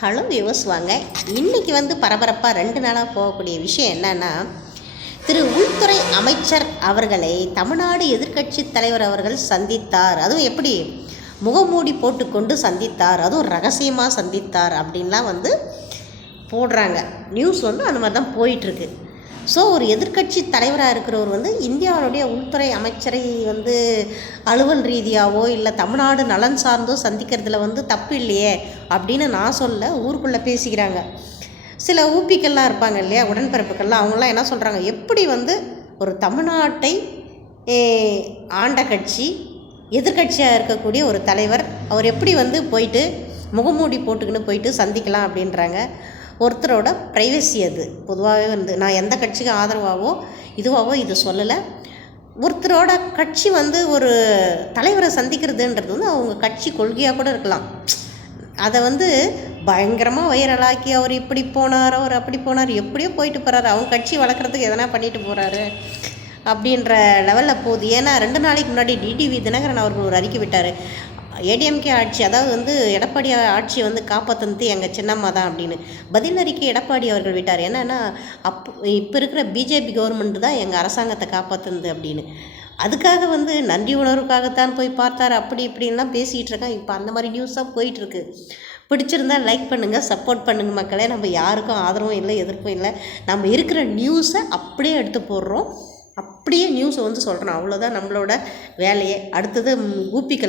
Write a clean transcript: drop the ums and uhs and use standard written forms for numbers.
Hello viewers, வாங்க இன்றைக்கி பரபரப்பாக 2 நாளாக போகக்கூடிய விஷயம் என்னன்னா, திரு உள்துறை அமைச்சர் அவர்களை தமிழ்நாடு எதிர்க்கட்சி தலைவர் அவர்கள் சந்தித்தார். அதுவும் எப்படி முகமூடி போட்டுக்கொண்டு சந்தித்தார், அதுவும் ரகசியமாக சந்தித்தார் அப்படின்லாம் போடுறாங்க. நியூஸ் அந்த மாதிரி தான் போயிட்டுருக்கு. ஸோ ஒரு எதிர்க்கட்சி தலைவராக இருக்கிறவர் இந்தியாவுடைய உள்துறை அமைச்சரை அலுவல் ரீதியாகவோ இல்லை தமிழ்நாடு நலன் சார்ந்தோ சந்திக்கிறதுல தப்பு இல்லையே அப்படின்னு நான் சொல்ல, ஊருக்குள்ளே பேசிக்கிறாங்க. சில ஊப்பிக்கள்லாம் இருப்பாங்க இல்லையா, உடன்பிறப்புக்கள்லாம், அவங்களாம் என்ன சொல்கிறாங்க, எப்படி ஒரு தமிழ்நாட்டை ஆண்ட கட்சி எதிர்கட்சியாக இருக்கக்கூடிய ஒரு தலைவர் அவர் எப்படி போயிட்டு முகமூடி போட்டுக்கின்னு போயிட்டு சந்திக்கலாம் அப்படின்றாங்க. ஒருத்தரோட ப்ரைவசி அது. பொதுவாகவே நான் எந்த கட்சிக்கு ஆதரவாகவோ இதுவாகவோ இது சொல்லலை. ஒருத்தரோட கட்சி ஒரு தலைவரை சந்திக்கிறதுன்றது அவங்க கட்சி கொள்கையாக கூட இருக்கலாம். அதை பயங்கரமாக வைரலாக்கி அவர் இப்படி போனார், அவர் அப்படி போனார், எப்படியோ போயிட்டு போகிறாரு, அவங்க கட்சி வளர்க்குறதுக்கு எதனா பண்ணிட்டு போகிறாரு அப்படின்ற லெவலில் போகுது. ஏன்னா 2 நாளைக்கு முன்னாடி டிடிவி தினகரன் அவர்கள் ஒரு அறிக்கை விட்டார். ஏடிஎம்கே ஆட்சி, அதாவது எடப்பாடி ஆட்சி காப்பாற்றுனது எங்கள் சின்னம்மா தான் அப்படின்னு பதில் அறிக்கை எடப்பாடி அவர்கள் விட்டார். என்னென்னா, இப்போ இருக்கிற பிஜேபி கவர்மெண்ட் தான் எங்கள் அரசாங்கத்தை காப்பாற்றுனது அப்படின்னு. அதுக்காக நன்றி உணர்வுக்காகத்தான் போய் பார்த்தார், அப்படி இப்படின்லாம் பேசிகிட்டு இருக்கான். இப்போ அந்த மாதிரி நியூஸாக போயிட்டுருக்கு. பிடிச்சிருந்தால் லைக் பண்ணுங்கள், சப்போர்ட் பண்ணுங்கள் மக்களே. நம்ம யாருக்கும் ஆதரவும் இல்லை, எதிர்ப்பும் இல்லை. நம்ம இருக்கிற நியூஸை அப்படியே எடுத்து போடுறோம், அப்படியே நியூஸை சொல்கிறோம். அவ்வளோதான் நம்மளோட வேலையே. அடுத்தது ஊப்பிகள்